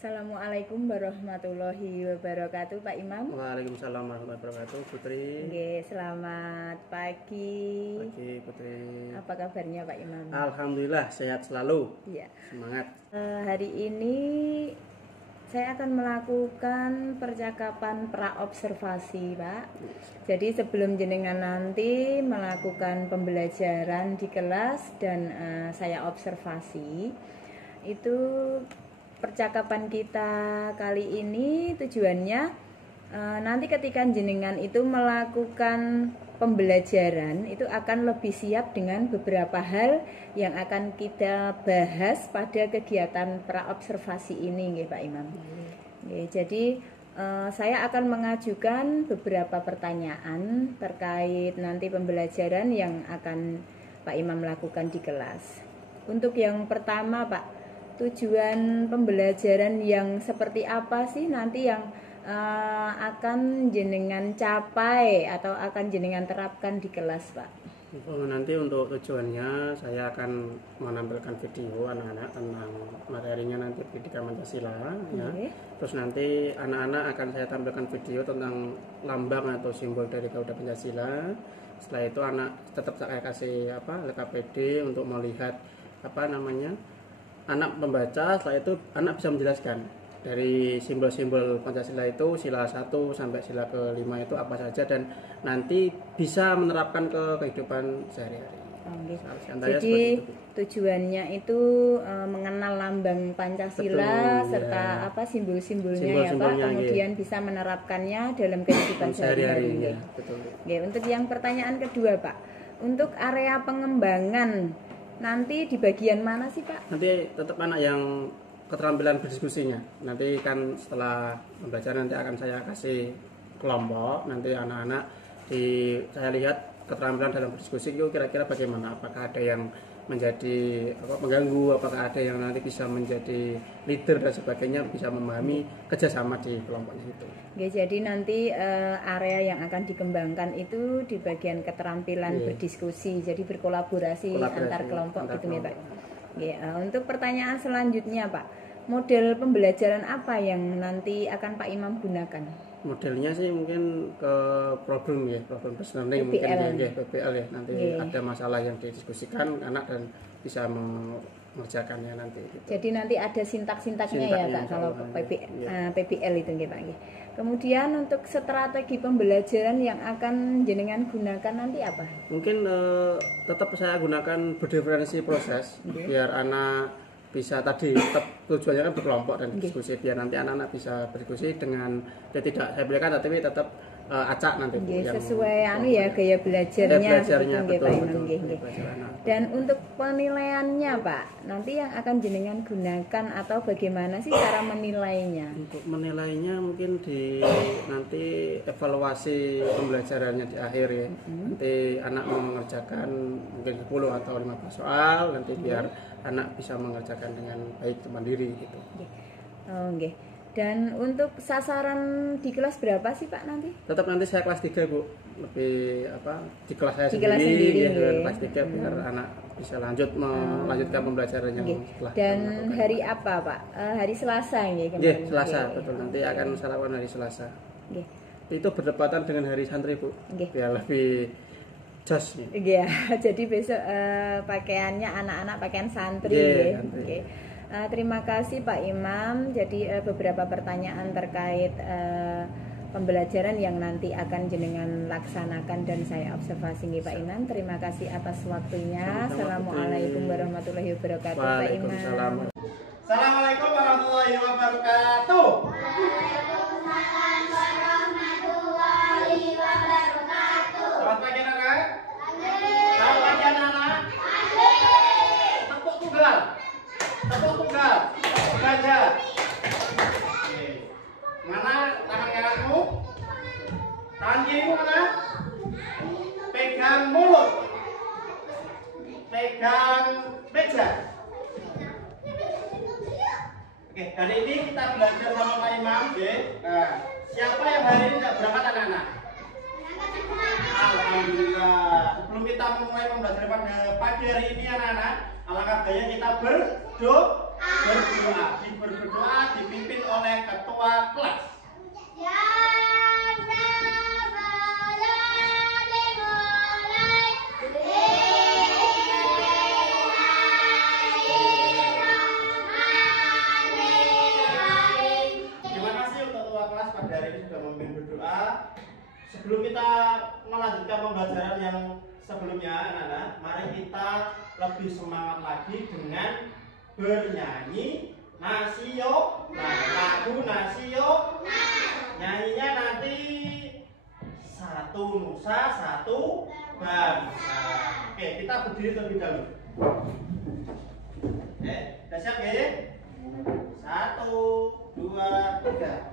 Assalamualaikum warahmatullahi wabarakatuh, Pak Imam. Waalaikumsalam warahmatullahi wabarakatuh, Putri. Oke, selamat pagi. Pagi, Putri. Apa kabarnya, Pak Imam? Alhamdulillah sehat selalu. Iya. Semangat. Hari ini saya akan melakukan percakapan praobservasi, Pak. Jadi sebelum jenengan nanti melakukan pembelajaran di kelas dan saya observasi, itu percakapan kita kali ini tujuannya nanti ketika jenengan itu melakukan pembelajaran itu akan lebih siap dengan beberapa hal yang akan kita bahas pada kegiatan praobservasi ini, nggih Pak Imam. Jadi saya akan mengajukan beberapa pertanyaan terkait nanti pembelajaran yang akan Pak Imam lakukan di kelas. Untuk yang pertama, Pak, tujuan pembelajaran yang seperti apa sih nanti yang akan jenengan capai atau akan jenengan terapkan di kelas, Pak? Nanti untuk tujuannya saya akan menampilkan video anak-anak tentang materinya nanti pendidikan Pancasila, ya. Terus nanti anak-anak akan saya tampilkan video tentang lambang atau simbol dari Garuda Pancasila. Setelah itu anak tetap saya kasih LKPD untuk melihat anak membaca. Setelah itu anak bisa menjelaskan dari simbol-simbol Pancasila itu sila 1 sampai sila ke-5 itu apa saja dan nanti bisa menerapkan ke kehidupan sehari-hari. Jadi tujuannya itu mengenal lambang Pancasila. Betul, serta ya. Simbol-simbolnya ya Pak, kemudian bisa menerapkannya dalam kehidupan sehari-hari. Ya, betul. Untuk yang pertanyaan kedua, Pak, untuk area pengembangan nanti di bagian mana sih, Pak? Nanti tetap anak yang keterampilan berdiskusinya. Nanti kan setelah membaca nanti akan saya kasih kelompok. Nanti anak-anak saya lihat keterampilan dalam berdiskusi itu kira-kira bagaimana. Apakah ada yang menjadi mengganggu, apakah ada yang nanti bisa menjadi leader dan sebagainya, bisa memahami kerjasama di kelompok itu. Oke, jadi nanti area yang akan dikembangkan itu di bagian keterampilan berdiskusi, jadi berkolaborasi antar kelompok gitu ya Pak. Untuk pertanyaan selanjutnya, Pak, model pembelajaran apa yang nanti akan Pak Imam gunakan? Modelnya sih mungkin ke problem based learning, mungkin PBL ya. Nanti ada masalah yang didiskusikan anak dan bisa mengerjakannya nanti. Gitu. Jadi nanti ada sintak-sintaknya ya Kak kalau PBL itu Pak. Kemudian untuk strategi pembelajaran yang akan jenengan gunakan nanti apa? Mungkin tetap saya gunakan berdiferensi proses biar anak bisa tetap tujuannya kan berkelompok dan diskusi biar nanti anak-anak bisa berdiskusi dengan tidak saya berikan tapi tetap acak nanti sesuai gaya belajarnya betul. Dan untuk penilaiannya Pak, nanti yang akan jenengan gunakan atau bagaimana sih cara menilainya? Untuk menilainya mungkin nanti evaluasi pembelajarannya di akhir ya. Nanti anak mau mengerjakan mungkin 10 atau 15 soal nanti biar anak bisa mengerjakan dengan baik mandiri gitu. Dan untuk sasaran di kelas berapa sih Pak nanti? Tetap nanti saya kelas 3 Bu. Lebih di kelas saya sendiri kelas 3 biar anak bisa melanjutkan pembelajaran yang setelah. Dan hari apa Pak? Hari Selasa Selasa betul. Nanti akan saya lakukan hari Selasa. Itu berdepatan dengan hari santri Bu. Biar lebih jos nih. Jadi besok pakaiannya anak-anak pakaian santri. Terima kasih Pak Imam. Jadi beberapa pertanyaan terkait pembelajaran yang nanti akan jenengan laksanakan dan saya observasi nih Pak Imam. Terima kasih atas waktunya. Assalamualaikum warahmatullahi wabarakatuh Pak Imam. Assalamualaikum warahmatullahi wabarakatuh. Waalaikumsalam warahmatullahi wabarakatuh. Selamat pagi anak-anak. Selamat pagi anak-anak. Tepuk tunggal. Belajar. Mana tangan kananmu? Tangan kirimu mana? Pegang mulut. Pegang meja. Hari ini kita belajar sama Pak Imam. Nah, siapa yang hari ini tidak berangkat anak-anak? Alhamdulillah. Sebelum kita memulai pembelajaran pada pagi hari ini anak-anak, alangkah baiknya kita berdoa, dipimpin ketua kelas. Terima kasih untuk ketua kelas pada hari ini sudah memimpin berdoa. Sebelum kita melanjutkan pembelajaran yang sebelumnya, anak-anak, mari kita lebih semangat lagi dengan bernyanyi Nasio. Nah, lagu Nasio. Nyanyinya nanti satu nusa, satu bangsa. Oke, kita berdiri terlebih dahulu. Udah siap ya? 1, 2, 3.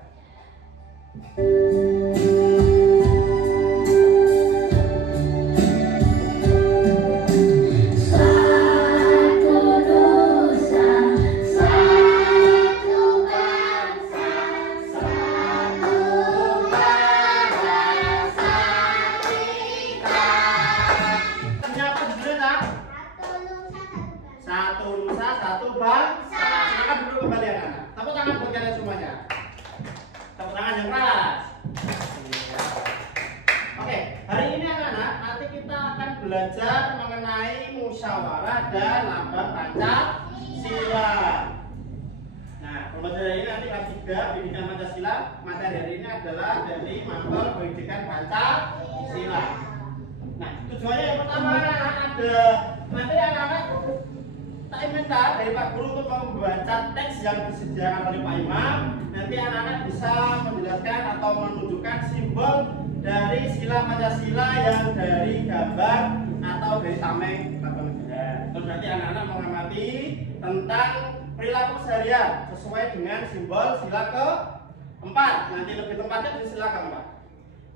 Satu nusa, satu bangsa. Silakan duduk kembali anak-anak. Tepuk tangan buat kalian semuanya. Tepuk tangan yang keras. Oke, hari ini anak-anak, nanti kita akan belajar mengenai musyawarah dan lambang Pancasila. Nah, pembelajaran ini nanti kelas 3 pendidikan Pancasila. Materi hari ini adalah dari mapel pendidikan Pancasila. Nah, tujuannya yang pertama anak-anak ada materi anak-anak tak minta dari Pak Guru untuk membaca teks yang disediakan oleh Pak Imam. Nanti anak-anak bisa menjelaskan atau menunjukkan simbol dari sila Pancasila yang dari gambar atau dari tameng lambang negara. Terus nanti anak-anak mengamati tentang perilaku seharian sesuai dengan simbol sila keempat. Nanti lebih tepatnya di sila keempat.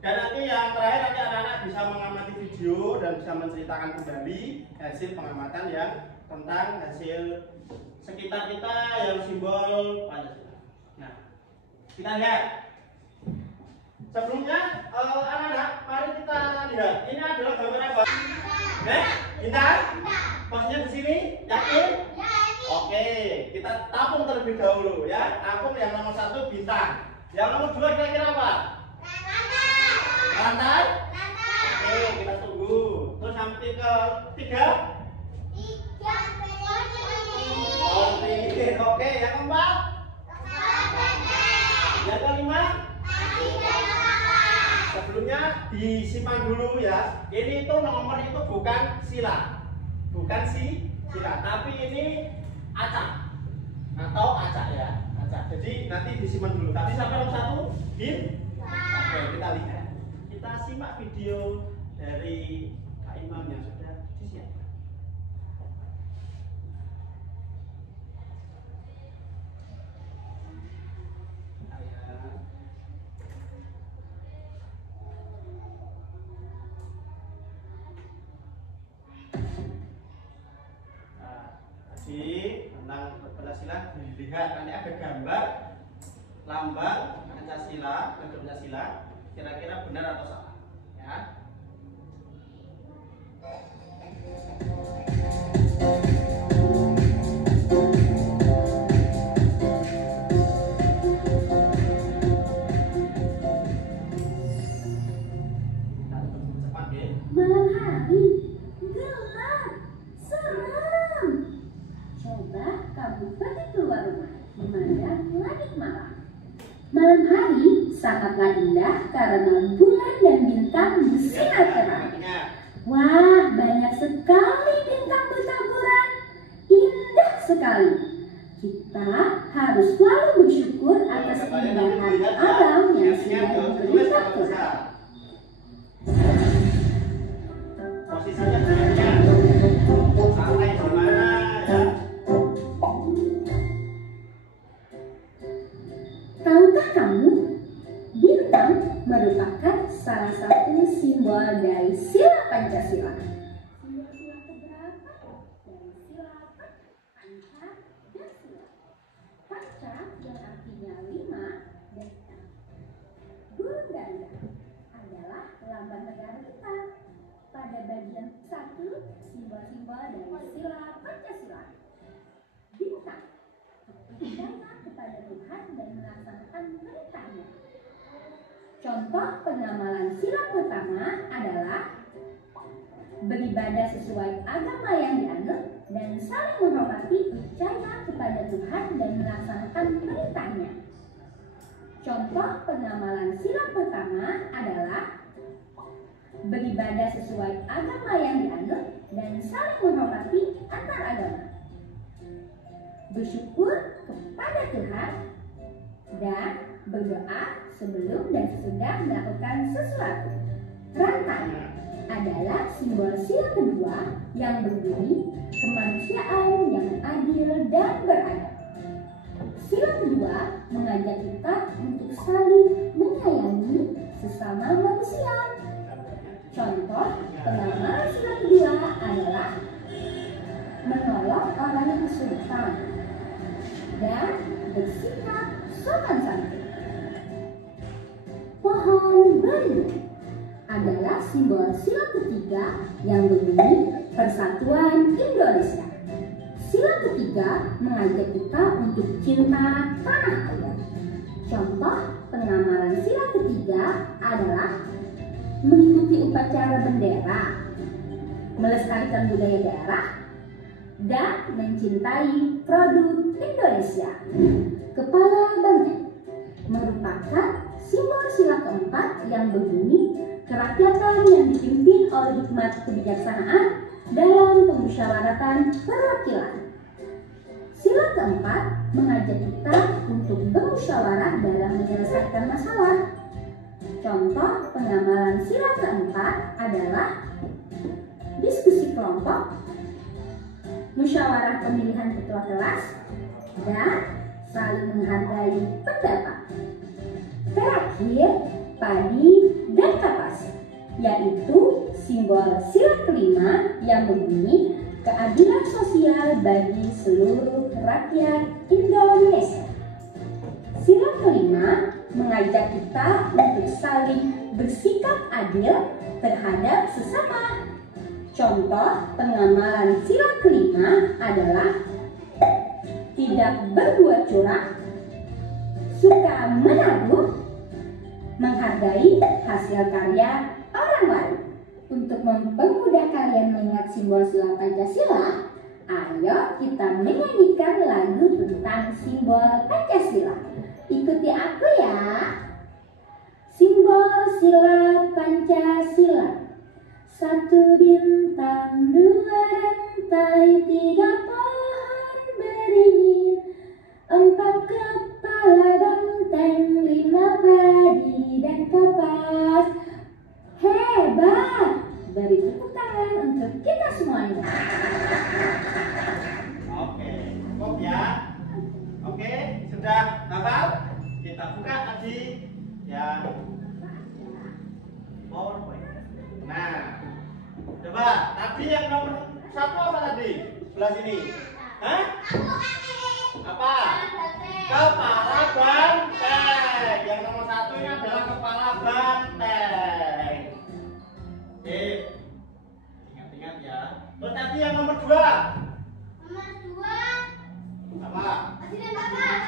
Dan nanti yang terakhir nanti anak-anak bisa mengamati video dan bisa menceritakan kembali hasil pengamatan yang tentang hasil sekitar kita yang simbol Pancasila. Nah, kita lihat. Sebelumnya, anak-anak, mari kita lihat. Ini adalah gambar apa? Bintang? Posnya di sini? Yakin? Oke, kita tampung terlebih dahulu ya. Tampung yang nomor 1 bintang. Yang nomor 2 kira-kira apa? Lantai? Oke, kita tunggu. Terus sampai ke 3? Oke, yang keempat? Yang kelima? Sebelumnya disimpan dulu ya. Ini itu nomor itu bukan sila. Bukan sila, tapi ini acak atau acak ya. Acak. Jadi nanti disimpan dulu. Tadi sampai nomor 1 Oke, kita lihat. Kita simak video dari Pak Imam yang sudah disiapkan. Tentang Pancasila dilihat nanti ada gambar lambang Pancasila dan Pancasila kira-kira benar atau salah ya. Cepat ya. Malam hari gelap, seram. Coba kamu pergi keluar rumah, memandang langit malam. Malam hari sangatlah indah karena bulan dan bintang bersinar terang. Wah, banyak sekali bintang bertaburan. Indah sekali. Kita harus selalu bersyukur atas keindahan alam yang sudah diberikan Tuhan. Posisinya sebenarnya sampai di mana ya? Tahukah kamu, bintang merupakan salah satu simbol dari sila Pancasila. Simbol sila keberapa dari sila Panca dan sila. Panca yang artinya 5 dan 6. Burung ganda adalah lambang negara kita. Pada bagian 1, simbol-simbol dari sila Pancasila. Bintang percaya kepada Tuhan dan melaksanakan perintahnya. Contoh pengamalan sila pertama adalah beribadah sesuai agama yang dianut dan saling menghormati, percaya kepada Tuhan dan melaksanakan perintahnya. Contoh pengamalan sila pertama adalah beribadah sesuai agama yang dianut dan saling menghormati antar agama, bersyukur kepada Tuhan, dan berdoa sebelum dan sesudah melakukan sesuatu. Rantai adalah simbol sila kedua yang berbunyi kemanusiaan yang adil dan beradab. Sila kedua mengajak kita untuk saling menyayangi sesama manusia. Contoh pengamalan sila kedua adalah menolong orang yang kesulitan dan bersikap sopan santun. Pohon beringin adalah simbol sila ketiga yang berbunyi Persatuan Indonesia. Sila ketiga mengajak kita untuk cinta tanah air. Contoh pengamalan sila ketiga adalah mengikuti upacara bendera, melestarikan budaya daerah, dan mencintai produk Indonesia. Kepala banteng merupakan simbol sila keempat yang berbunyi kerakyatan yang dipimpin oleh hikmat kebijaksanaan dalam pemusyawaratan perwakilan. Sila keempat mengajak kita untuk bermusyawarah dalam menyelesaikan masalah. Contoh pengamalan sila keempat adalah diskusi kelompok, musyawarah pemilihan ketua kelas, dan saling menghargai pendapat. Terakhir, padi dan kapas, yaitu simbol sila kelima yang berbunyi keadilan sosial bagi seluruh rakyat Indonesia. Sila kelima mengajak kita untuk saling bersikap adil terhadap sesama. Contoh pengamalan sila kelima adalah tidak berbuat curang, suka menabung, menghargai hasil karya orang lain. Untuk mempermudah kalian mengingat simbol sila Pancasila, ayo kita menyanyikan lagu tentang simbol Pancasila. Ikuti aku ya. Simbol sila Pancasila: 1 bintang, 2 rantai, 3 pohon beringin, 4 kepala banteng, 5 padi dan kapas. Hebat! Beri tepuk tangan untuk kita semuanya. Oke, cukup ya. Oke, sudah hafal? Kita buka tadi yang PowerPoint. Nah, coba tadi yang nomor 1 apa tadi? Sebelah sini. Hah? Apa? Kepala banteng. Yang nomor 1 ini adalah kepala banteng. Oke, ingat-ingat ya. Terus tadi yang nomor 2. Apa?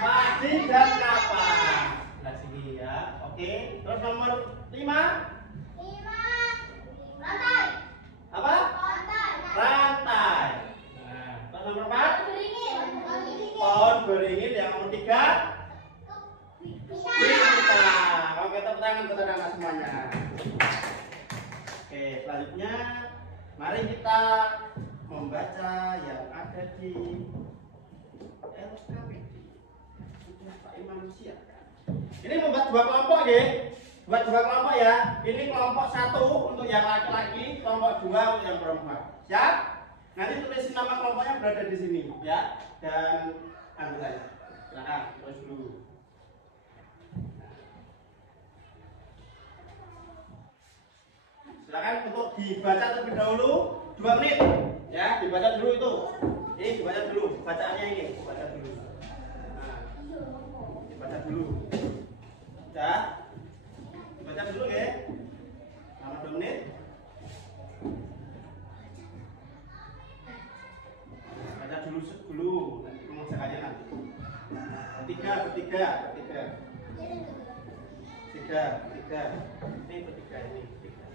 Padi dan kapas. Sebelah sini ya. Oke. Terus nomor 5. Apa? Rantai. Nah, terus nomor 4. Pohon beringin. Yang nomor 3. Bintang. Oke, tepuk tangan untuk anak semuanya. Oke, selanjutnya mari kita membaca yang ada di LKPD. Manusia. Ini membuat 2 kelompok ya. Buat 2 kelompok ya. Ini kelompok 1 untuk yang laki-laki, kelompok 2 untuk yang perempuan. Siap? Nanti tulis nama kelompoknya berada di sini ya. Dan ambil saja. Silakan, tulis dulu. Silakan untuk dibaca terlebih dahulu 2 menit ya, dibaca dulu itu. Ini dibaca dulu, bacaannya ini, dibaca dulu. Nah, dibaca dulu. Ya. Dibaca dulu ya. Selama 2 menit. Baca dulu nanti mengerjakannya nanti. Bertiga. tiga. Tiga. Ini bertiga ini. Tiga.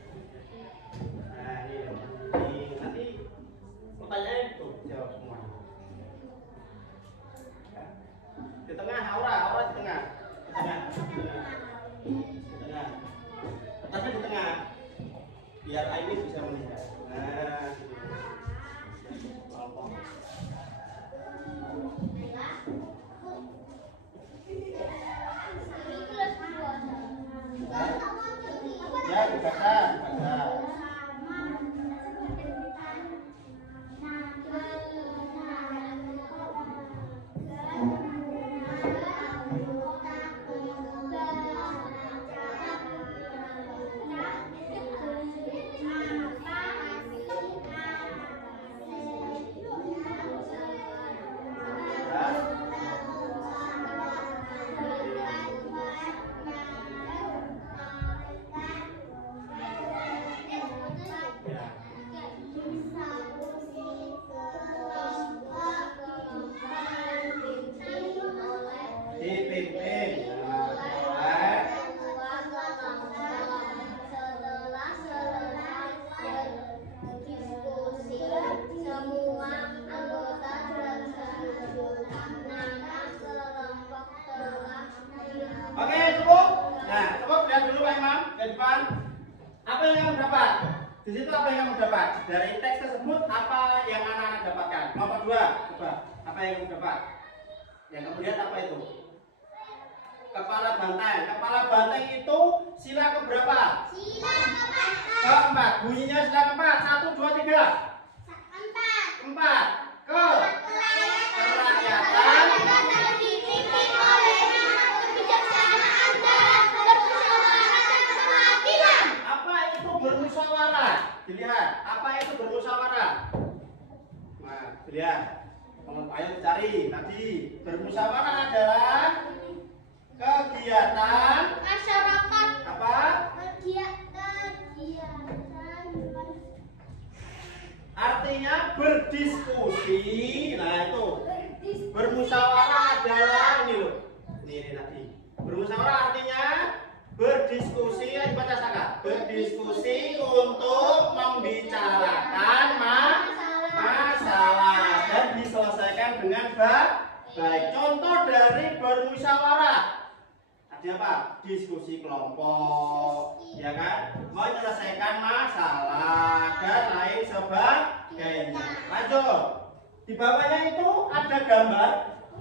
Nah, ini nanti pertanyaan itu jawab semua. Ya. Di tengah Aura di tengah. Letaknya di tengah. Biar Aini bisa melihat. Nah, kelompok. Ya, dibaca. Dipimpin oleh semua anggota kelompok telah. Oke, cukup. Nah, cukup lihat dulu Pak Imam ke depan. Apa yang kamu dapat? Di situ apa yang kamu dapat? Dari teks tersebut apa yang anak-anak dapatkan? Nomor 2, coba. Apa yang kamu dapat? Yang kamu lihat apa itu? Kepala banteng. Kepala banteng itu sila keberapa? Sila keempat. Keempat. Bunyinya sila keempat. 1, 2, 3. Empat. Kerakyatan. Dipimpin oleh kebijaksanaan dalam bermusyawarah dan keadilan. Apa itu bermusyawarah? Dilihat. Apa itu bermusyawarah? Nah, dilihat. Ayo cari. Tadi bermusyawarah adalah kegiatan Masyarakat. apa? Kegiatan. Artinya berdiskusi. Nah, itu. Bermusyawarah adalah ini loh. Ini tadi. Bermusyawarah artinya berdiskusi, ayo baca Saka. Berdiskusi untuk membicarakan masalah dan diselesaikan dengan baik. Contoh dari bermusyawarah. Tadi apa? Diskusi kelompok, ya kan? Menyelesaikan masalah dan lain sebagainya. Lanjut. Di bawahnya itu ada gambar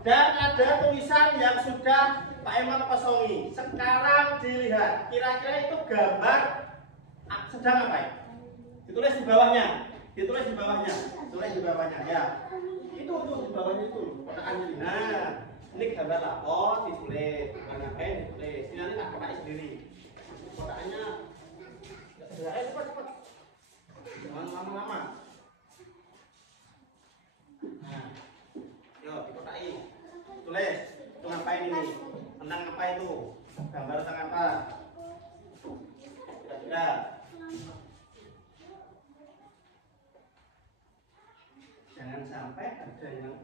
dan ada tulisan yang sudah Pak Imam kosongi. Sekarang dilihat, kira-kira itu gambar sedang apa ya? Ditulis di bawahnya. Tulis di bawahnya ya. Itu di bawahnya itu. Kotakannya ini. Nah, ini gambar lah. Oh, ditulis. Ngapain ditulis? Ini nanti tak kotak sendiri. Kotakannya. Cepat. Jangan lama-lama. Nah, yuk dikotai. Tulis. Itu ngapain ini? Tentang apa itu? Gambar tentang apa? Kira-kira. Jangan sampai ada yang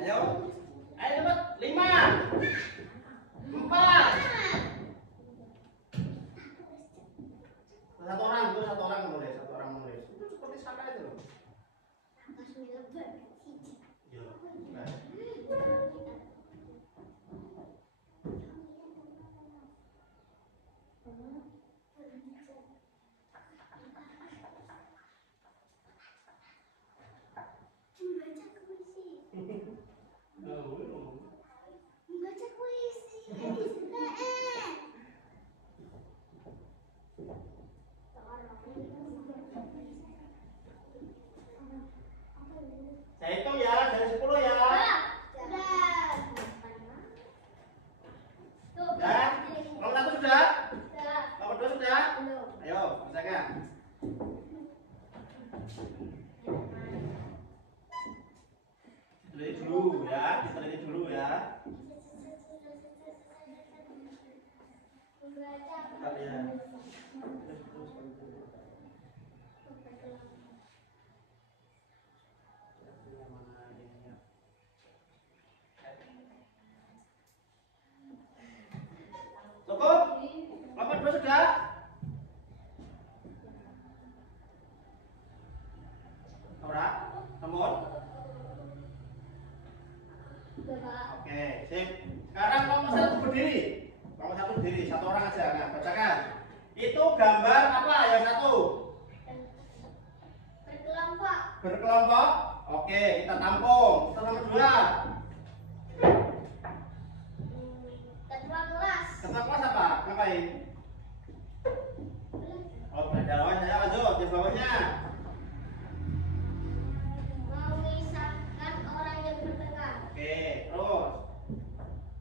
ayo. Ayo cepat. 5, 4. Satu orang menulis. Itu seperti Saka itu loh. Iya. Nah. dulu ya, diteliti dulu ya. Kita lihat. Cukup? Lompat dua sudah? Ora? Namun? Oke, sip. Sekarang kelompok satu berdiri. Kelompok satu berdiri, satu orang aja. Nah, bacakan. Itu gambar apa yang satu? Berkelompok. Berkelompok. Oke, kita tampung. Kita nomor dua. Ketua kelas. Ketua kelas apa? Ngapain? Oh, belajar. Saya lanjut. Di bawahnya. Memisahkan orang yang bertengkar. Oke, terus.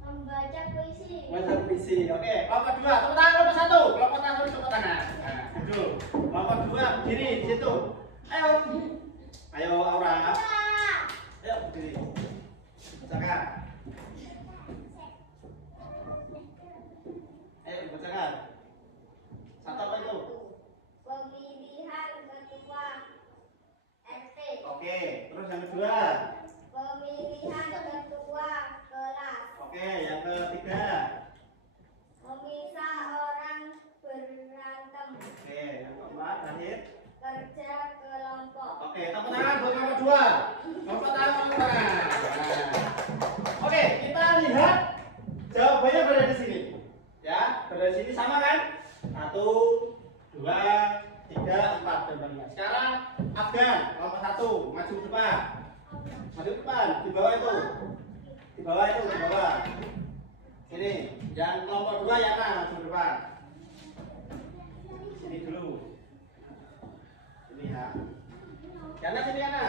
Membaca puisi. Baca puisi. Oke, kelompok dua. Tepuk tangan kelompok satu. Kelompok satu tepuk tangan. Nah, duduk. Kelompok dua berdiri di situ. Ayo. Ayo Aura. Ayo berdiri. Bacakan. Ayo bacakan. Satu apa itu? Pemilihan ketua RT. Oke, terus yang kedua. Pemilihan ketua kelas. Oke, yang ketiga. Memisah orang berantem. Oke, yang keempat terakhir. Kerja kelompok. Oke, tepuk tangan buat kelompok dua. Kelompok tangan, kelompok tangan. Nah. Oke, kita lihat jawabannya berada di sini. Ya, berada di sini sama kan? 1, 2, 3, 4 dan 5. Sekarang Afgan, kelompok 1, maju ke depan. Maju ke depan, di bawah itu. Di bawah itu, di bawah. Sini, yang kelompok 2 Yana, maju ke depan. Sini dulu. Sini ya. Yana sini Yana.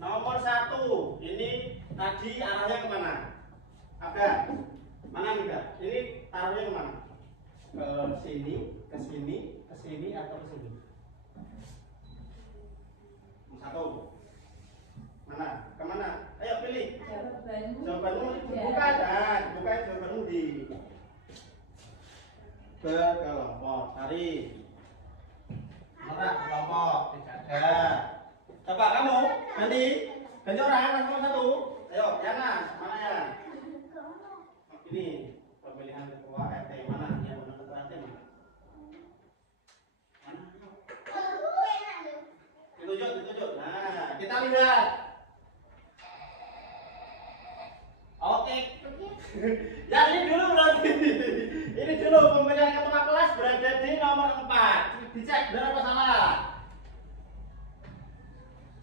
Nomor 1, ini tadi arahnya kemana? Afgan, mana nih Kak? Ini taruhnya kemana? Ke sini, ke sini, ke sini atau ke sini? Satu. Mana? Kemana? Ayo pilih. Jawabanmu dibuka kan? Dibuka jawabanmu di ke kelompok. Cari. Mana kelompok? Tidak ada. Coba kamu ganti orang nomor 1. Ayo, Yana, mana ya? Ini pemilihan ketua RT mana? Yang benar ketua RT mana? Mana? Ditunjuk. Nah, kita lihat. Oke. Ya ini dulu berarti. Ini dulu pemilihan ketua kelas berada di nomor 4. Dicek benar apa salah?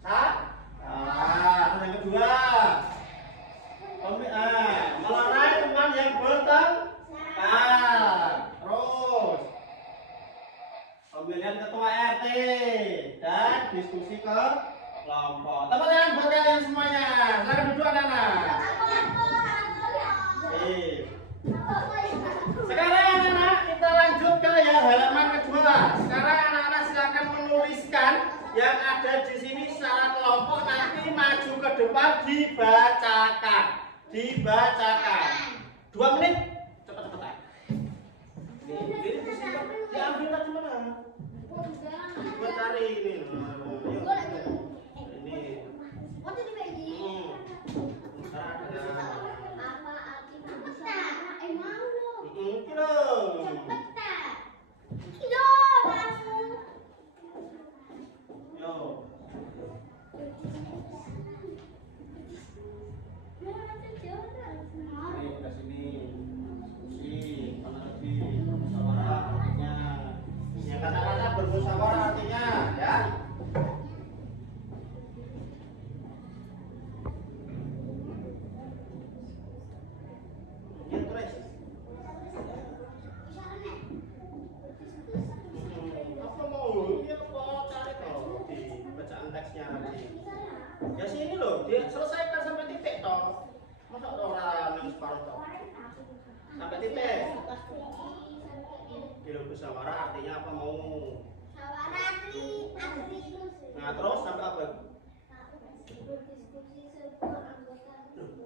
Terus yang kedua. Melerai teman yang bertengkar. Terus pemilihan ketua RT dan diskusi ke kelompok. Tepuk tangan buat kalian semuanya. Silakan duduk anak-anak. Sekarang anak-anak kita lanjut ke yang halaman kedua. Sekarang anak-anak silakan menuliskan yang ada di sini secara kelompok, nanti maju ke depan dibacakan. 2 menit. Cepat-cepatan. Ini diambil tadi mana? Buat cari ini. Bermusyawarah artinya ya.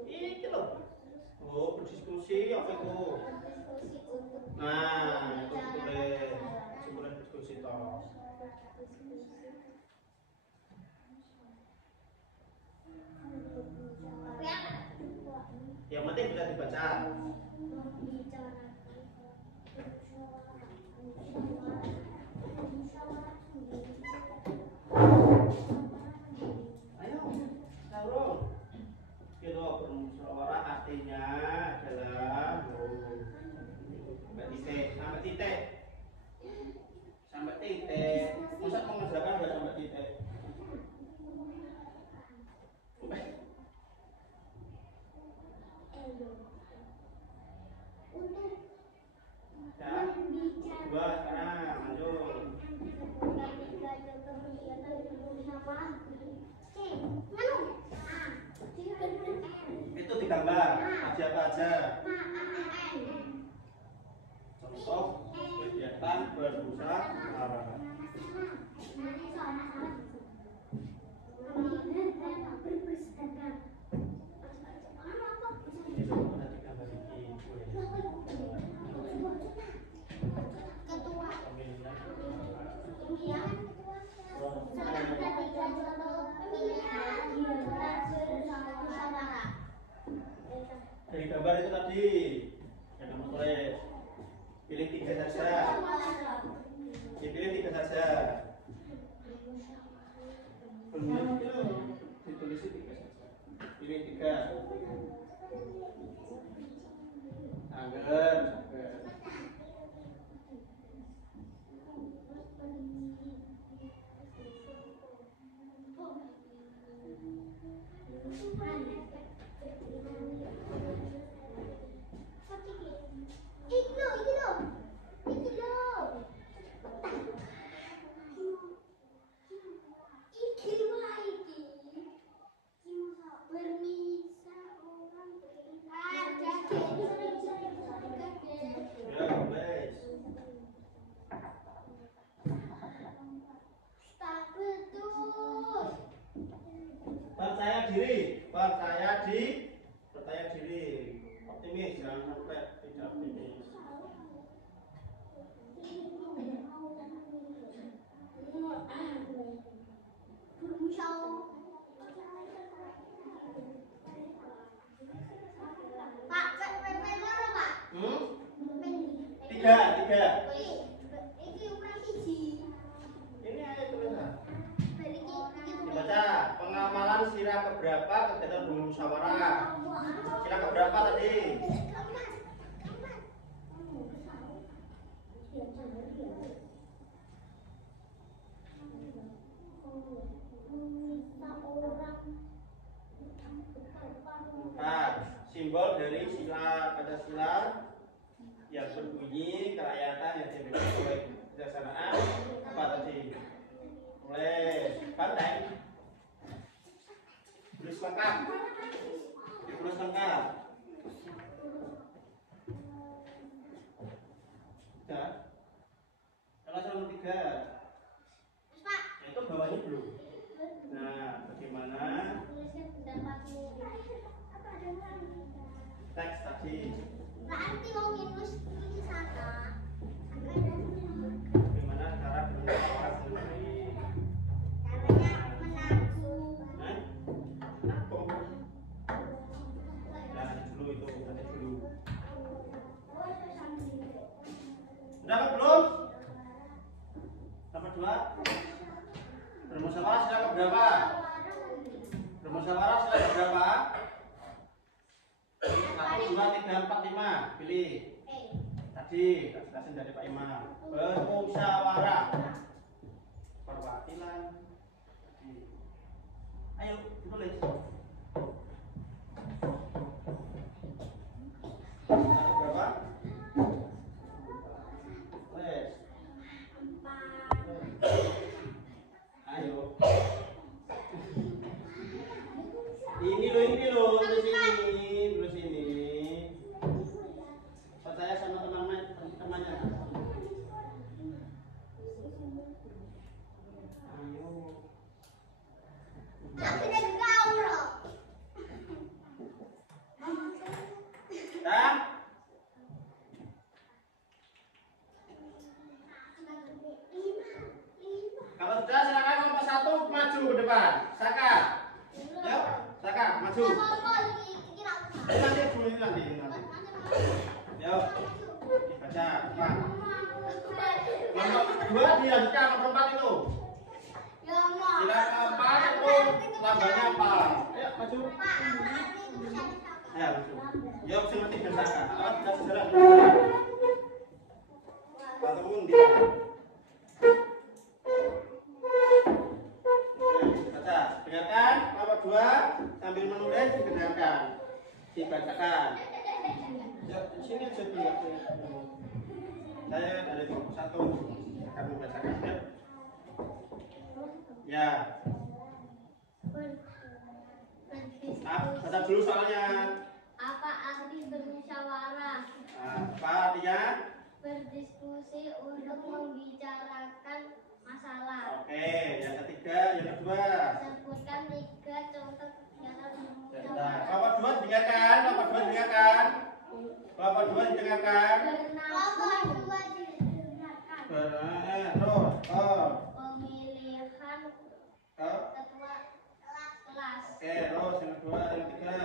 Ini loh. Oh, berdiskusi apa itu? Nah, itu boleh diskusi toh. Yang penting bisa dibaca. Ayo, Saurul. Gitu, bermusyawarah artinya adalah sampai titik. Sampai titik. Masa mengerjakan nggak sampai titik? Ya, dua sekarang lanjut. Itu digambar aja apa aja. Contoh kegiatan bermusyawarah. Dari gambar itu tadi yang kamu tulis, pilih 3 saja. Dipilih 3 saja. Ditulis 3 saja. Pilih 3. Angger. Percaya diri, optimis, jangan sampai tidak optimis. Pak, PP mana, Pak? 3. Ini ukuran siji. Ini ayo tulisan. Dibaca. Dibaca. Pengamalan sila keberapa kegiatan bermusyawarah? Sila keberapa tadi? Simbol dari sila Pancasila yang berbunyi kerakyatan yang dimiliki oleh kebijaksanaan apa tadi? Mulai banteng. Tulis lengkap. Ditulis lengkap. Ya. Kalau nomor 3. Itu bawahnya belum. Nah, bagaimana teks tadi? Berarti mau minus ini sana. Bagaimana cara bermusyawarah sendiri? Caranya menangsu. Nah, nanti dulu itu, nanti dulu. Dapat belum? Nomor 2. Bermusyawarah sila berapa? Bermusyawarah sila berapa? 1, 2, 3, 4, 5. Pilih. Tadi jelasin dari Pak Imam. Bermusyawarah. Perwakilan. Ayo tulis. Berapa? Tulis. Ayo. Ini loh, terus ini. Percaya sama temannya. Ayo. Tapi dari kau loh. maju. Nanti dulu ini nanti. Yuk, dibaca. Pak. Nomor 2 dilanjutkan nomor 4 itu. Sila keempat itu lambangnya apa? Ayo maju. Ya, maju. Yuk, sila 3 saka. Awas tidak sejalan. Batamun dia. Baca, dengarkan nomor 2 sambil menulis didengarkan. Dibacakan. Ya, di sini aja dulu. Saya dari 1 akan membacakan ya. Ya. Baca dulu soalnya. Apa arti bermusyawarah? Apa artinya? Berdiskusi untuk membicarakan masalah. Oke, yang ketiga, yang kedua. Sebutkan 3 contoh kegiatan Nah, bermusyawarah. nomor 2 didengarkan, nomor 2 didengarkan. Nomor 2 didengarkan. Terus, Pemilihan ketua kelas. Oke, terus yang kedua, yang ketiga.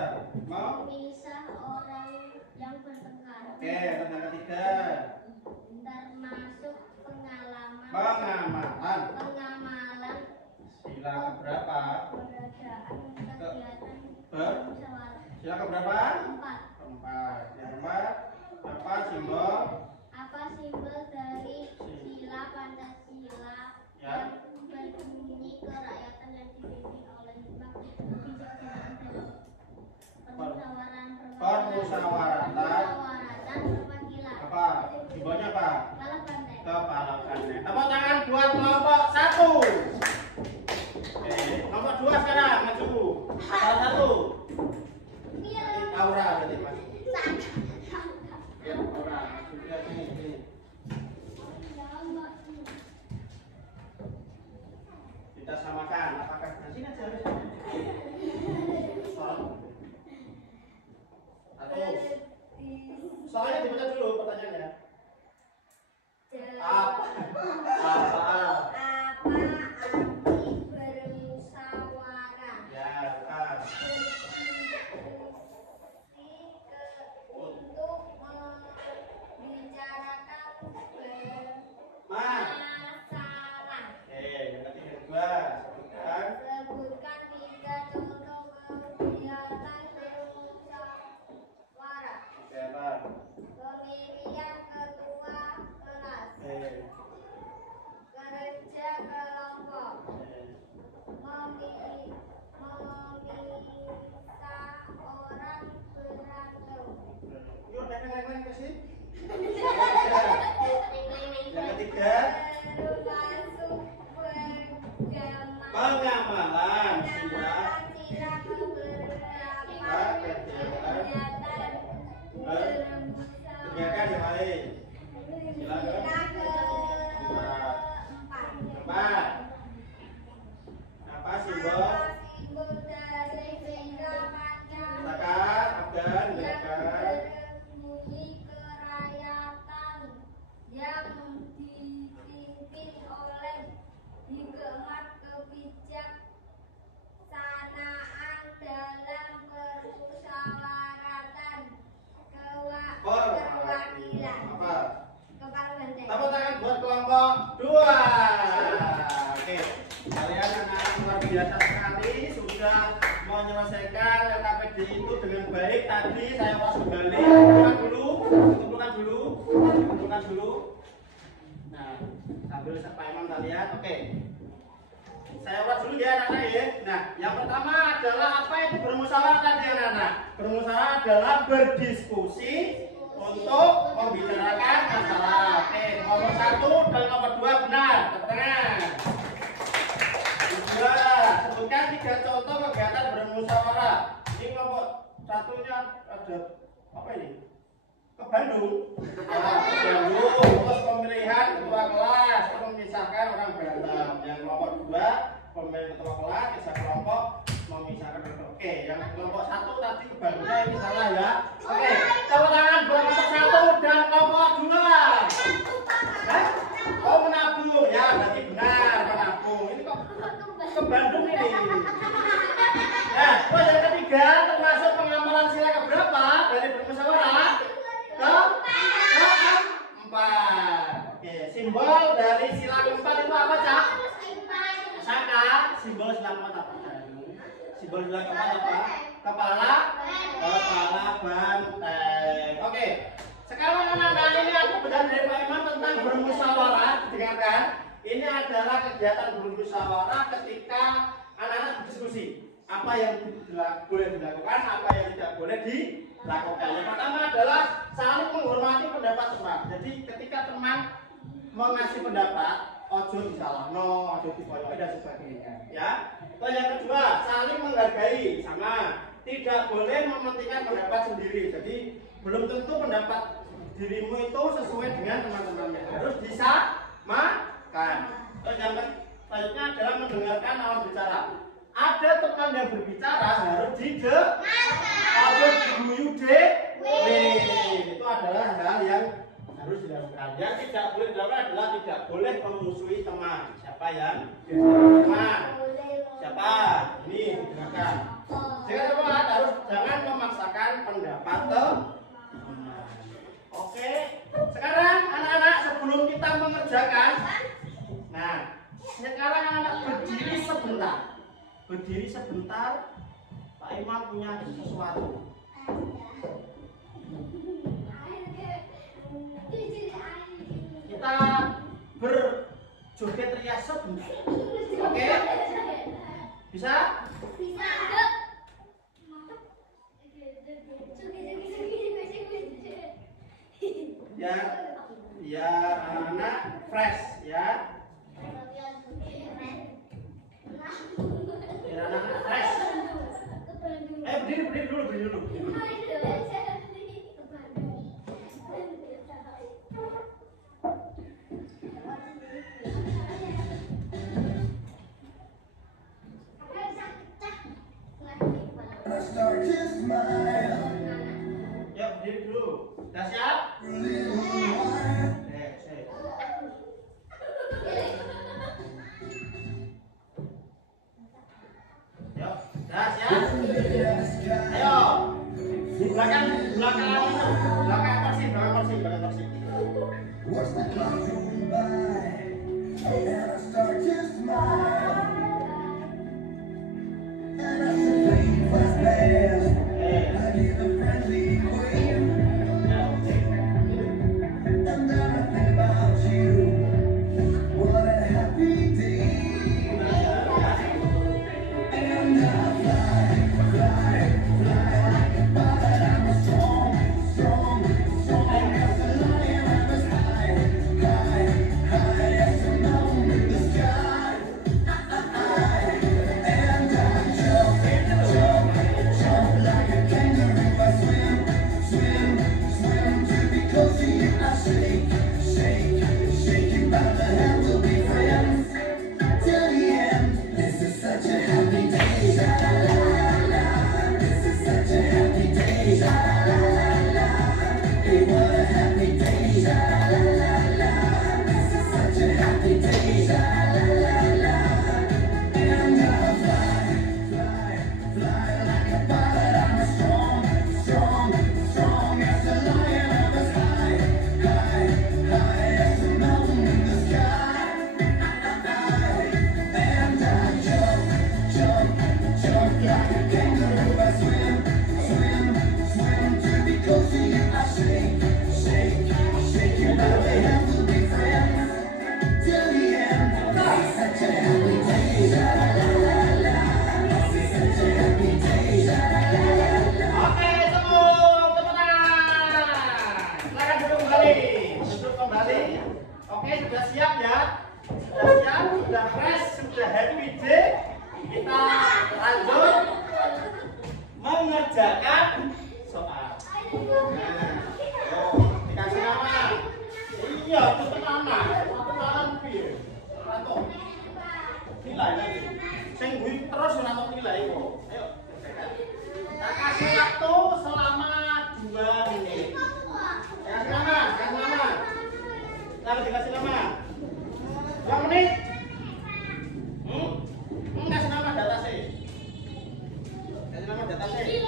Mau? Memisah orang yang bertengkar. Oke, terus yang ketiga. Termasuk pengalaman Pengamalan. Sila keberapa? keberadaan kegiatan Ber- musyawarah. Sila keberapa? 4. Keempat. Yang keempat, apa simbol? Apa simbol dari sila Pancasila Ya. yang berbunyi kerakyatan yang dipimpin oleh hikmah kebijaksanaan dan permusyawaratan perwakilan. Apa? Simbolnya apa? Kepala banteng. Kepala banteng. Tepuk tangan buat kelompok 1. Oke, nomor 2 sekarang maju. Salah 1. Aura berarti maju. Ya, Aura. Sudah sini. Kita samakan apakah nanti harus soalnya dibaca dulu pertanyaannya. Apa? Arti bermusyawarah? Ya, Untuk membicarakan Mas. masalah. Yang ketiga, sebutkan. Sebutkan 3 contoh kegiatan bermusyawarah. Oke, apa? Pemilihan ketua kelas, kerja kelompok, memisah orang berantem. Yuk, naik ke sini. Yang ketiga, Termasuk pengamalan sila sila keberapa kegiatan kegiatan yang lain. Sila keempat. Apa simbol? simbol dari sila Pancasila Silakan, Afgan, yang silakan. berbunyi kerakyatan yang dipimpin oleh hikmat kebijaksanaan dalam permusyawaratan perwakilan. Apa? Kepala banteng. Tepuk tangan buat kelompok 2. Oke, kalian anak luar biasa sekali sudah menyelesaikan LKPD itu dengan baik. Tadi saya pas kembali, kumpulkan dulu. Nah, sambil Pak Imam kalian, oke. Saya ulas dulu ya anak-anak ya. Nah, yang pertama adalah apa itu bermusyawarah tadi anak-anak? Bermusyawarah adalah berdiskusi untuk membicarakan masalah. Oke, nomor 1 dan nomor 2 benar. Tepuk tangan. Kedua, sebutkan 3 contoh kegiatan bermusyawarah. Ini kelompok 1-nya ada apa ini? Ke Bandung. Terus pemilihan ketua kelas, memisahkan orang berantem. Yang nomor 2, pemilihan ketua kelas, kisah kelompok, memisahkan orang. Oke, yang kelompok 1 tadi ke Bandungnya ini salah ya. Oke, tepuk tangan buat kelompok 1 dan kelompok 2. Oh, menabung ya, berarti benar menabung. Ini kok ke Bandung ini. Nah, terus yang ketiga, termasuk pengamalan sila keberapa dari bermusyawarah? Keempat. Oke, simbol dari sila keempat itu apa, Cak? Saka. Simbol sila keempat apa? Simbol sila keempat apa? Kepala banteng. Oke. Sekarang anak-anak ini ada pesan dari Pak Imam tentang bermusyawarah. Dengarkan. Ini adalah kegiatan bermusyawarah ketika anak-anak berdiskusi. Apa yang boleh dilakukan, apa yang tidak boleh dilakukan. Yang pertama adalah saling menghormati pendapat teman. Jadi ketika teman mengasih pendapat, ojo disalahno, ojo diboyoi dan sebagainya. Ya. Terus yang kedua, saling menghargai, sama. Tidak boleh mementingkan pendapat sendiri. Jadi belum tentu pendapat dirimu itu sesuai dengan teman-temannya. Harus disamakan. Terus yang selanjutnya adalah mendengarkan lawan bicara. Ada teman yang berbicara harus harus diguyu itu adalah hal yang harus dilakukan. Yang tidak boleh dilakukan adalah tidak boleh memusuhi teman. Siapa yang teman? Siapa? Ini dengarkan. Jika teman harus jangan memaksakan pendapat teman. Oke. Sekarang anak-anak sebelum kita mengerjakan, nah sekarang anak berdiri sebentar. Berdiri sebentar, Pak Imam punya sesuatu. Kita berjoget ria sebentar. Oke? Bisa? Bisa. Ya anak fresh ya. Ya anak fresh. Berdiri dulu. Ya berdiri dulu. Udah siap? Ayo, di belakang kursi. Watch the clock go by, and I start to smile, and I see plain fast pass. I hear the friendly wave, and then I think about you. What a happy day, and I fly like a bird. I'm strong as a lion. I'm as high as a mountain in the sky. And I jump like a kangaroo. I swim to be close to you. I shake you by the hand. We'll be friends till the end. This is such a happy day. La la la. This is such a happy day. La la la. Hey, what a happy day. La la la. This is such a happy day. La la la. And I fly like a bird. I'm strong as a lion. I'm as high as a mountain in the sky. And I jump like a kangaroo. I swim to be close to you. I shake you by the hand. We'll be friends till the end. This is such a happy day. La la la. This is such a happy day. La la la. Oke, tepuk tangan. Silakan duduk kembali. Oke, sudah siap ya? Sudah siap, sudah fresh, sudah happy day. Kita lanjut mengerjakan soal. Dikasih nama. Iya, itu nama. Kenalan piye? Rato. Nilai lagi. Sing kuwi terus ora tau nilai kok. Ayo. Kita kasih waktu selama 2 menit. Kasih nama. Lalu dikasih nama. 2 menit. Kasih nama data sih. Kasih nama data sih.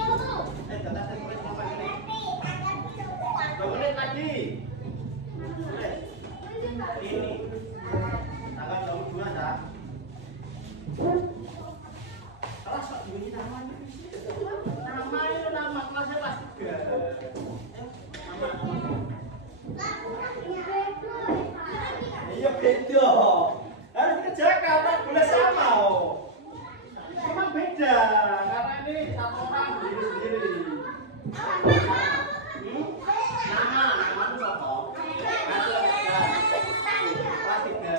lagi. Ini. Tanggal 22 dah. Kelas kok bunyi namanya? Nama itu nama kelasnya kelas 3. Iya beda. Harus kejaga, tak boleh sama. Memang beda, karena ini satu orang sendiri. Nama itu apa? Kelas 3.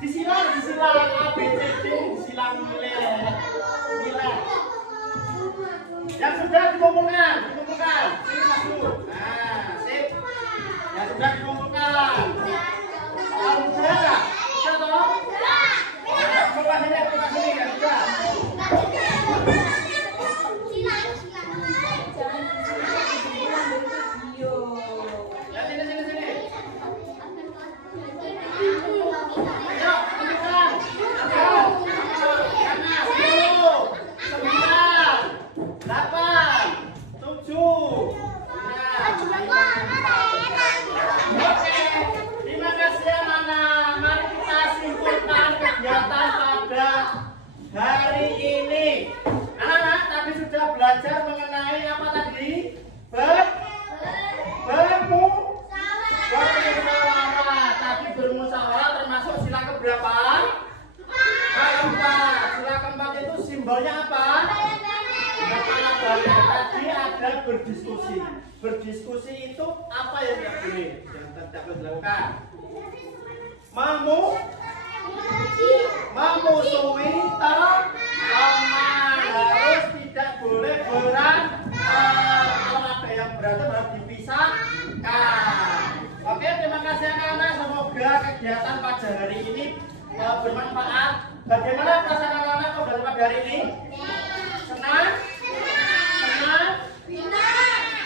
Disilang A, B, C, D, disilang nilai. Yang sudah dikumpulkan. Sini masuk. Nah, sip. Yang sudah dikumpulkan. Kalau sudah enggak? Sudah toh? Kumpulkan sini, yang sudah. Hari ini anak-anak tadi sudah belajar mengenai apa tadi? Bermusyawarah. Tadi bermusyawarah termasuk sila keberapa? Keempat. Sila keempat itu simbolnya apa? Kepala banteng. Tadi ada berdiskusi. Berdiskusi itu apa yang tidak boleh? Yang tidak boleh dilakukan. Memusuhi teman, harus tidak boleh berantem. Kalau ada yang berantem harus dipisahkan. Oke, terima kasih anak-anak. Semoga kegiatan pada hari ini bermanfaat. Bagaimana perasaan anak-anak pada hari ini? Senang?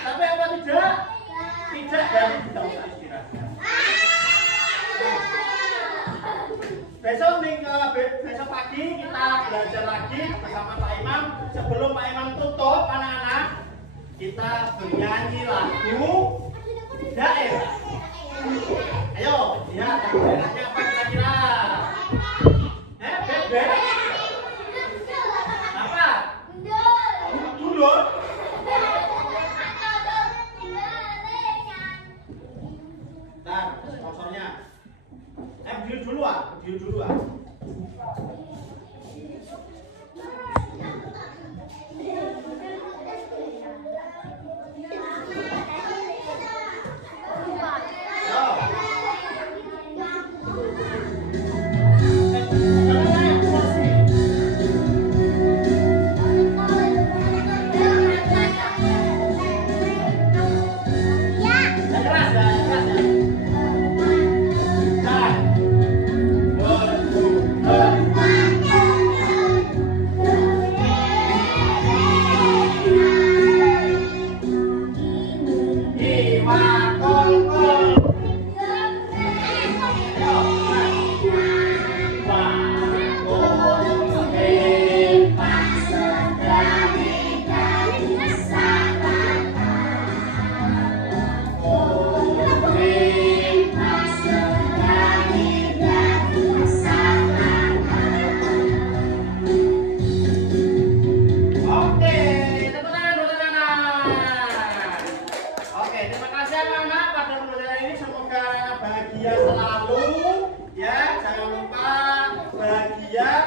Tapi apa tidak? Tidak, jadi kita usah istirahat. Besok pagi kita belajar lagi bersama Pak Imam. Sebelum Pak Imam tutup, anak-anak, kita bernyanyi lagu daerah. Ayo, ya, daerahnya apa kira-kira? Bebek. Apa? Dulur. Nah, sponsornya. Berdiri dulu ah.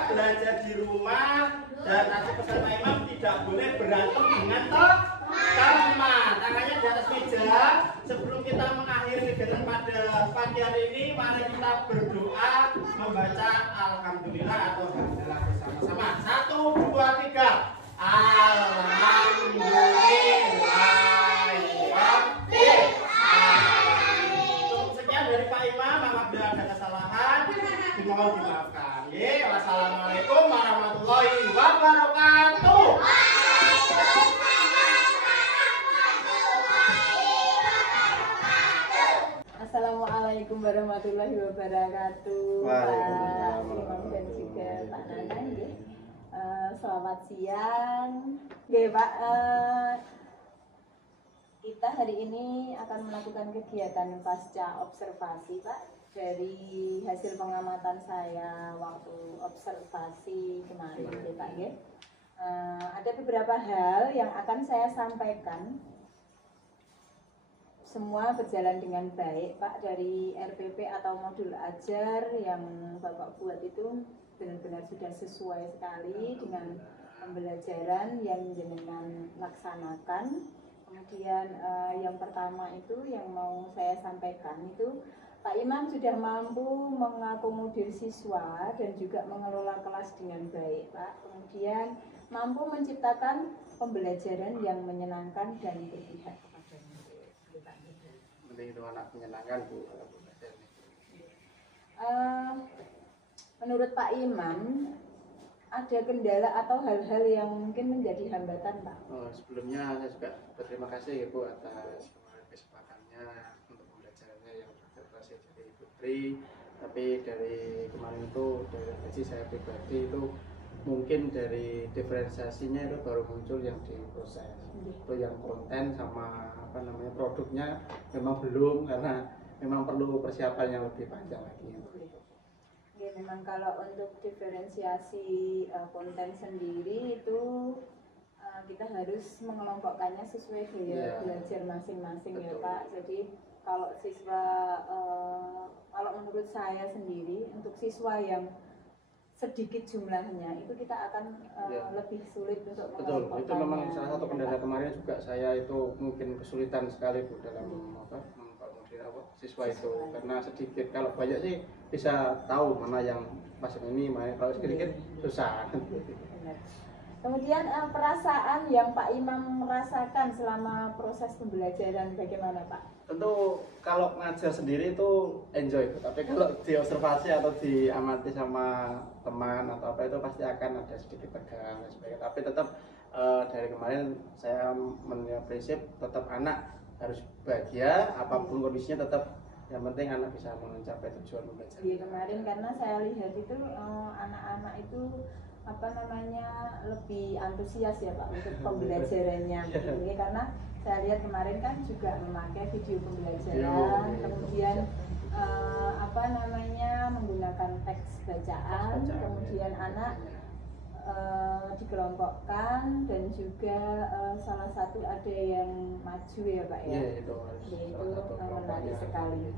Belajar di rumah, dan nanti pesan Pak Imam tidak boleh berantem dengan teman. Tangannya di atas meja. Sebelum kita mengakhiri kegiatan pada pagi hari ini, mari kita berdoa membaca Alhamdulillah atau Alhamdulillah bersama-sama. 1, 2, 3. Alhamdulillah. Cukup sekian dari Pak Imam. Apabila ada kesalahan, dimohon dimaafkan. Wassalamualaikum warahmatullahi wabarakatuh. Assalamualaikum warahmatullahi wabarakatuh. Waalaikumsalam Pak Imam dan juga Pak Nanang. Nggih. Selamat siang. Nggih, Pak. Kita hari ini akan melakukan kegiatan pasca observasi, Pak. Dari hasil pengamatan saya waktu observasi kemarin, Pak. Nggih. Ada beberapa hal yang akan saya sampaikan. Semua berjalan dengan baik, Pak. Dari RPP atau modul ajar yang Bapak buat itu benar-benar sudah sesuai sekali dengan pembelajaran yang jenengan laksanakan. Kemudian yang pertama itu yang mau saya sampaikan itu Pak Imam sudah mampu mengakomodir siswa dan juga mengelola kelas dengan baik, Pak. Kemudian mampu menciptakan pembelajaran yang menyenangkan dan berpihak kepadanya. Penting itu anak menyenangkan Bu. Menurut Pak Imam, ada kendala atau hal-hal yang mungkin menjadi hambatan, Pak? Sebelumnya saya juga berterima kasih ya Bu atas kesempatannya untuk pembelajarannya yang berkonsentrasi dari Putri. Tapi dari kemarin itu dari refleksi saya pribadi itu mungkin dari diferensiasinya itu baru muncul yang di proses. Itu yang konten sama produknya memang belum, karena memang perlu persiapan yang lebih panjang lagi. Ya, memang kalau untuk diferensiasi konten sendiri itu kita harus mengelompokkannya sesuai gaya belajar masing-masing ya Pak. Jadi kalau siswa, kalau menurut saya sendiri untuk siswa yang sedikit jumlahnya itu kita akan lebih sulit untuk betul, itu memang salah satu kendala kemarin juga saya itu mungkin kesulitan sekali Bu dalam mengakomodir siswa itu, karena sedikit. Kalau banyak sih bisa tahu mana yang pas ini, mana kalau sedikit susah. Kemudian perasaan yang Pak Imam merasakan selama proses pembelajaran bagaimana Pak? Tentu kalau ngajar sendiri itu enjoy, tapi kalau diobservasi atau diamati sama teman atau apa itu pasti akan ada sedikit tegang dan sebagainya. Tapi tetap dari kemarin saya punya prinsip tetap anak harus bahagia apapun kondisinya, tetap yang penting anak bisa mencapai tujuan belajar. Iya, kemarin karena saya lihat itu anak-anak itu lebih antusias ya Pak untuk pembelajarannya gitu. Karena saya lihat kemarin kan juga memakai video pembelajaran, kemudian menggunakan teks bacaan, kemudian anak dikelompokkan dan juga salah satu ada yang maju ya Pak ya. Itu menarik sekali.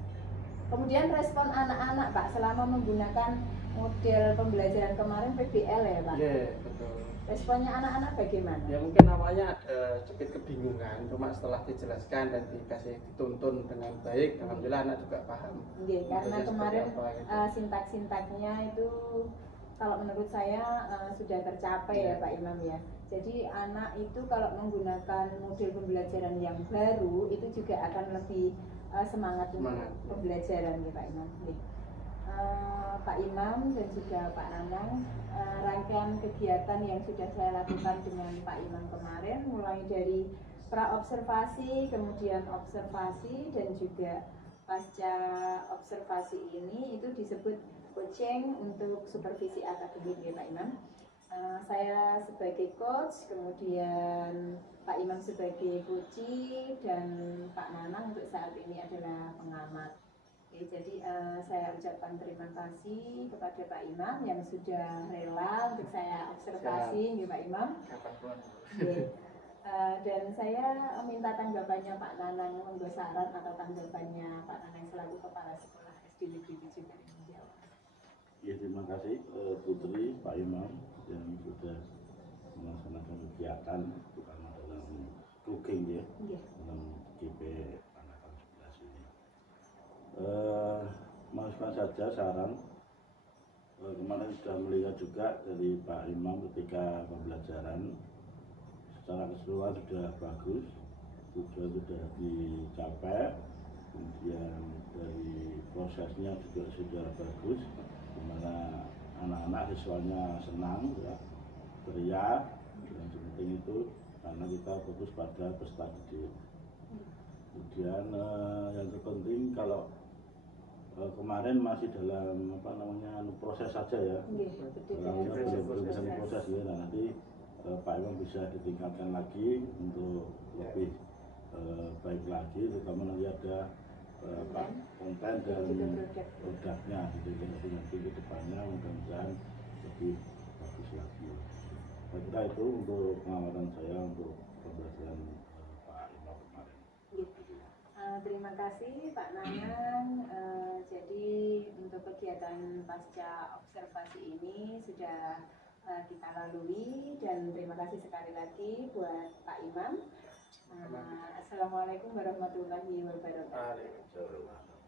Kemudian respon anak-anak Pak selama menggunakan model pembelajaran kemarin PBL ya Pak? Iya, betul. Responnya anak-anak bagaimana? Ya mungkin awalnya ada sedikit kebingungan, cuma setelah dijelaskan dan dituntun dengan baik, alhamdulillah anak juga paham. Iya, karena kemarin sintak-sintaknya itu kalau menurut saya sudah tercapai ya Pak Imam ya. Jadi anak itu kalau menggunakan model pembelajaran yang baru itu juga akan lebih semangat untuk pembelajaran ya Pak Imam. Pak Imam dan juga Pak Nanang, rangkaian kegiatan yang sudah saya lakukan dengan Pak Imam kemarin mulai dari pra-observasi, kemudian observasi dan juga pasca observasi ini itu disebut coaching untuk supervisi akademik ya Pak Imam. Saya sebagai coach, kemudian Pak Imam sebagai coachee dan Pak Nanang untuk saat ini adalah pengamat. Oke, jadi saya ucapkan terima kasih kepada Pak Imam yang sudah rela untuk saya observasi, ya Pak Imam. Dan saya minta tanggapannya Pak Nanang, monggo saran atau tanggapannya Pak Nanang selaku kepala sekolah SD Negeri 7 Karimun Jawa. Ya, terima kasih Putri, Pak Imam yang sudah melaksanakan kegiatan terutama dalam cooking ya, dalam GP Anakan 11 ini. Masukkan saja saran. Kemarin sudah melihat juga dari Pak Imam ketika pembelajaran secara keseluruhan sudah bagus, tujuan sudah dicapai, kemudian dari prosesnya juga sudah bagus, di mana anak-anak siswanya senang, ya, teriak, dan penting itu karena kita fokus pada peserta didik. Kemudian yang terpenting kalau kemarin masih dalam apa namanya proses saja ya. Belum proses ya. Nah, nanti Pak Imam bisa ditingkatkan lagi untuk lebih baik lagi, terutama nanti ada konten dan produknya gitu. Jadi nanti ke depannya mudah-mudahan lebih bagus lagi. Saya kira itu untuk pengamatan saya untuk pembelajaran Pak Imam kemarin. Terima kasih Pak Nanang. Jadi untuk kegiatan pasca observasi ini sudah kita lalui, dan terima kasih sekali lagi buat Pak Imam. Assalamualaikum warahmatullahi wabarakatuh.